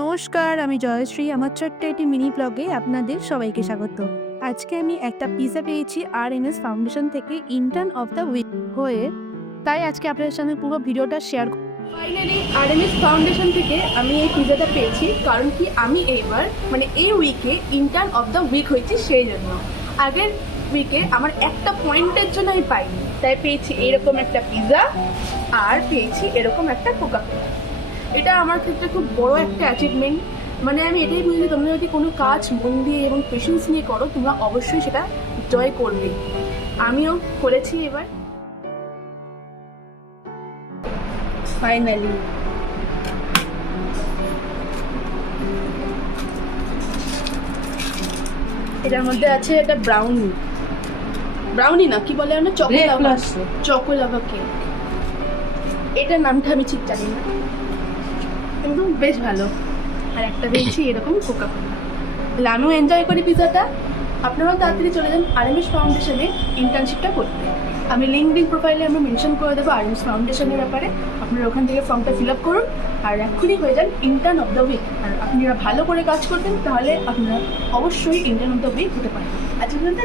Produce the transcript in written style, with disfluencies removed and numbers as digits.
নমস্কার, আমি জয়শ্রী। আমার ছোট্ট একটি মিনি ব্লগে আপনাদের সবাইকে স্বাগত। আজকে আমি একটা পিজা পেয়েছি আরএনএস ফাউন্ডেশন থেকে ইন্টার্ন অফ দ্য উইক হয়ে, তাই আজকে আপনাদের সঙ্গে পুরো ভিডিওটা শেয়ার করব। ফাইনালি আরএনএস ফাউন্ডেশন থেকে আমি এই পিজাটা পেয়েছি, কারণ কি আমি এইবার এই উইকে ইন্টার্ন অফ দ্য উইক হয়েছি, সেই জন্য। আগের উইকে আমার একটা পয়েন্টের জন্য আমি পাইনি, তাই পেয়েছি এরকম একটা পিজা আর পেয়েছি এরকম একটা কোকা-কোলা। এটা আমার ক্ষেত্রে খুব বড় একটা অ্যাচিভমেন্ট। আমি এটাই বুঝি যে তোমরা যদি কোনো কাজ মন দিয়ে এবং পেশেন্স নিয়ে করো, তোমরা অবশ্যই সেটা জয় করবে। আমিও করেছি এবার। ফাইনালি এটার মধ্যে আছে একটা ব্রাউনি না, কি বলে না, চকোলাভা কেক। এটার নামটা আমি ঠিক জানি না, কিন্তু বেশ ভালো। আর একটা পেয়েছি এরকম কোকা-কোলা। তাহলে আমিও এনজয় করি পিজাটা। আপনারাও তাড়াতাড়ি চলে যান আরএমএস ফাউন্ডেশনে ইন্টার্নশিপটা করতে। আমি লিঙ্কডিন প্রোফাইলে আমি মেনশন করে দেবো আরএমএস ফাউন্ডেশনের ব্যাপারে। আপনারা ওখান থেকে ফর্মটা ফিল আপ করুন আর এক্ষুনি হয়ে যান ইন্টার্ন অফ দ্য উইক। আর আপনারা ভালো করে কাজ করবেন, তাহলে আপনারা অবশ্যই ইন্টার্ন অফ দ্য উইক হতে পারেন। আজকে পর্যন্ত